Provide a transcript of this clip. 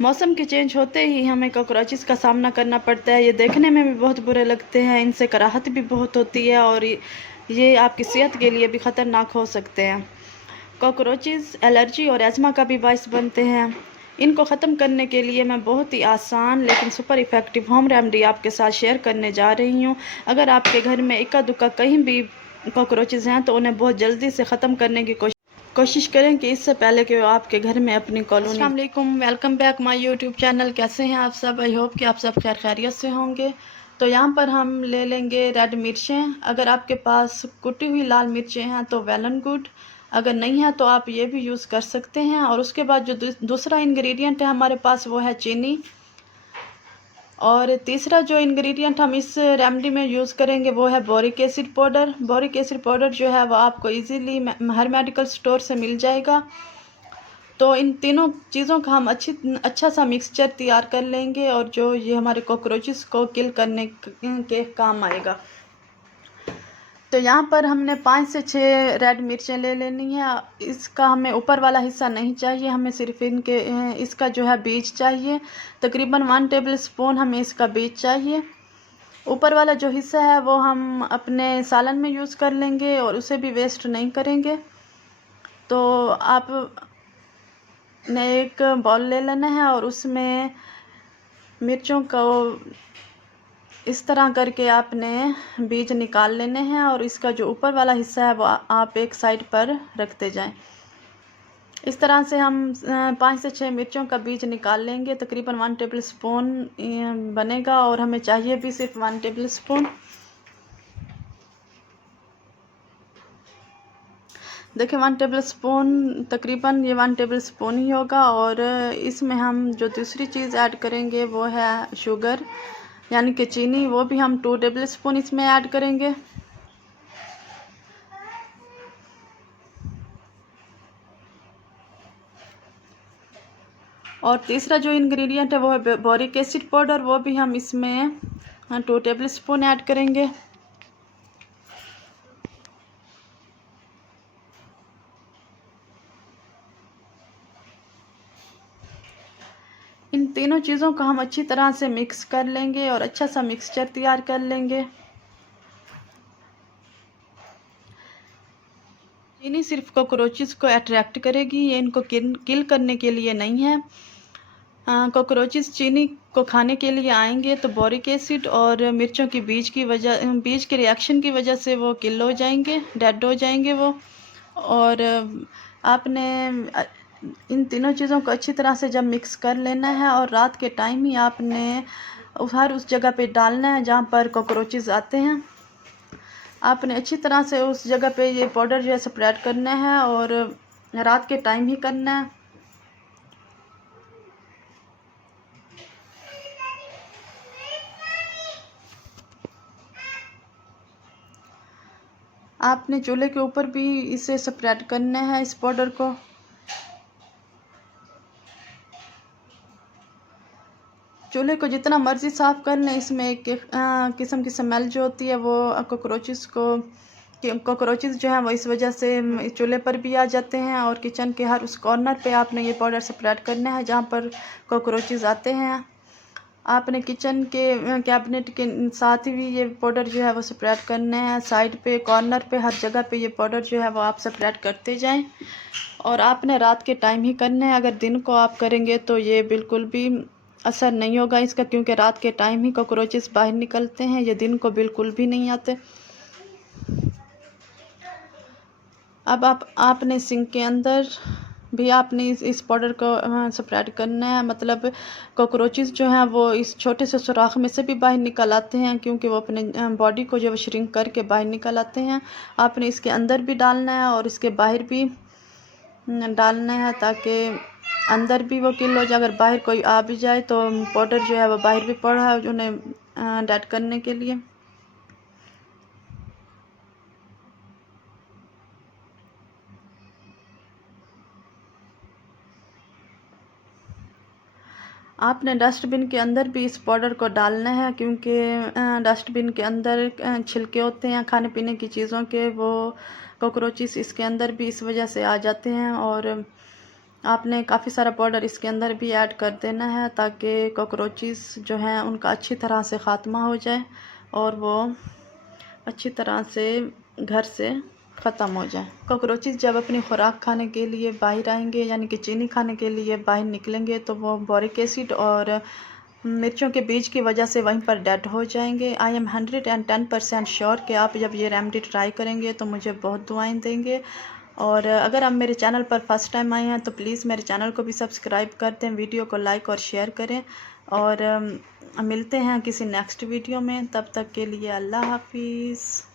मौसम के चेंज होते ही हमें कॉकरोचेस का सामना करना पड़ता है। ये देखने में भी बहुत बुरे लगते हैं, इनसे कराहत भी बहुत होती है और ये आपकी सेहत के लिए भी ख़तरनाक हो सकते हैं। कॉकरोचेस एलर्जी और एज़मा का भी बायस बनते हैं। इनको ख़त्म करने के लिए मैं बहुत ही आसान लेकिन सुपर इफ़ेक्टिव होम रेमेडी आपके साथ शेयर करने जा रही हूँ। अगर आपके घर में इक्का दुक्का कहीं भी कॉकरोचेस हैं तो उन्हें बहुत जल्दी से ख़त्म करने की कोशिश करें कि इससे पहले कि वो आपके घर में अपनी कॉलोनी। अस्सलाम वालेकुम, welcome back my YouTube channel. कैसे हैं आप सब? आई होप कि आप सब खैर खैरियत से होंगे। तो यहाँ पर हम ले लेंगे रेड मिर्चें। अगर आपके पास कुटी हुई लाल मिर्चें हैं तो वेल एंड गुड, अगर नहीं है तो आप ये भी यूज़ कर सकते हैं। और उसके बाद जो दूसरा इंग्रेडिएंट है हमारे पास वो है चीनी। और तीसरा जो इंग्रेडिएंट हम इस रेमेडी में यूज़ करेंगे वो है boric acid powder. Boric acid powder जो है वो आपको इजीली हर मेडिकल स्टोर से मिल जाएगा। तो इन तीनों चीज़ों का हम अच्छा सा मिक्सचर तैयार कर लेंगे और जो ये हमारे कॉकरोचेस को किल करने के काम आएगा। तो यहाँ पर हमने 5 से 6 रेड मिर्चें ले लेनी है। इसका हमें ऊपर वाला हिस्सा नहीं चाहिए, हमें सिर्फ इसका जो है बीज चाहिए। तकरीबन 1 टेबल स्पून हमें इसका बीज चाहिए। ऊपर वाला जो हिस्सा है वो हम अपने सालन में यूज़ कर लेंगे और उसे भी वेस्ट नहीं करेंगे। तो आप ने एक बाउल ले लेना है और उसमें मिर्चों को इस तरह करके आपने बीज निकाल लेने हैं और इसका जो ऊपर वाला हिस्सा है वो आप एक साइड पर रखते जाएं। इस तरह से हम 5 से 6 मिर्चों का बीज निकाल लेंगे। तकरीबन 1 टेबल स्पून बनेगा और हमें चाहिए भी सिर्फ 1 टेबल स्पून। देखिए 1 टेबल स्पून, तकरीबन ये 1 टेबल स्पून ही होगा। और इसमें हम जो दूसरी चीज़ ऐड करेंगे वो है शुगर, यानी कि चीनी। वो भी हम 2 टेबल स्पून इसमें ऐड करेंगे। और तीसरा जो इंग्रेडिएंट है वो है बोरिक एसिड पाउडर। वो भी हम इसमें 2 टेबल स्पून ऐड करेंगे। इन तीनों चीज़ों को हम अच्छी तरह से मिक्स कर लेंगे और अच्छा सा मिक्सचर तैयार कर लेंगे। चीनी सिर्फ कॉकरोचेस को अट्रैक्ट करेगी, ये इनको किल करने के लिए नहीं है। कॉकरोचेस चीनी को खाने के लिए आएंगे तो बोरिक एसिड और मिर्चों की बीज के रिएक्शन की वजह से वो किल हो जाएंगे, डेड हो जाएंगे वो। और आपने इन तीनों चीज़ों को अच्छी तरह से जब मिक्स कर लेना है और रात के टाइम ही आपने हर उस जगह पे डालना है जहाँ पर कॉकरोचेस आते हैं। आपने अच्छी तरह से उस जगह पे ये पाउडर जो है स्प्रेड करना है और रात के टाइम ही करना है। आपने चूल्हे के ऊपर भी इसे स्प्रेड करना है इस पाउडर को। चूल्हे को जितना मर्ज़ी साफ़ कर लें, इसमें एक किस्म की स्मेल जो होती है वो कॉकरोचेस जो हैं वो इस वजह से चूल्हे पर भी आ जाते हैं। और किचन के हर उस कॉर्नर पे आपने ये पाउडर स्प्रेड करना है जहाँ पर कॉकरोचेस आते हैं। आपने किचन के कैबिनेट के साथ ही भी ये पाउडर जो है वो स्प्रेड करना है। साइड पे, कॉर्नर पे, हर जगह पे ये पाउडर जो है वो आप स्प्रेड करते जाएं। और आपने रात के टाइम ही करना है। अगर दिन को आप करेंगे तो ये बिल्कुल भी असर नहीं होगा इसका, क्योंकि रात के टाइम ही कॉकरोचेस बाहर निकलते हैं, ये दिन को बिल्कुल भी नहीं आते। अब आपने सिंक के अंदर भी आपने इस पाउडर को स्प्रेड करना है। मतलब कॉकरोचेस जो हैं वो इस छोटे से सुराख में से भी बाहर निकल आते हैं, क्योंकि वो अपने बॉडी को जो है श्रिंक करके बाहर निकल आते हैं। आपने इसके अंदर भी डालना है और इसके बाहर भी डालना है ताकि अंदर भी वो किल हो जाए। अगर बाहर कोई आ भी जाए तो पाउडर जो है वो बाहर भी पड़ा है उन्हें डेड करने के लिए। आपने डस्टबिन के अंदर भी इस पाउडर को डालना है, क्योंकि डस्टबिन के अंदर छिलके होते हैं खाने पीने की चीज़ों के, वो कॉकरोचेस इसके अंदर भी इस वजह से आ जाते हैं। और आपने काफ़ी सारा पाउडर इसके अंदर भी ऐड कर देना है ताकि कॉकरोचेस जो हैं उनका अच्छी तरह से ख़ात्मा हो जाए और वो अच्छी तरह से घर से ख़त्म हो जाए। कॉकरोचेस जब अपनी खुराक खाने के लिए बाहर आएंगे, यानी कि चीनी खाने के लिए बाहर निकलेंगे, तो वो बोरिक एसिड और मिर्चों के बीज की वजह से वहीं पर डेड हो जाएंगे। आई एम 110% श्योर कि आप जब ये रेमेडी ट्राई करेंगे तो मुझे बहुत दुआएं देंगे। और अगर आप मेरे चैनल पर फर्स्ट टाइम आए हैं तो प्लीज़ मेरे चैनल को भी सब्सक्राइब कर दें, वीडियो को लाइक और शेयर करें। और मिलते हैं किसी नेक्स्ट वीडियो में, तब तक के लिए अल्लाह हाफिज़।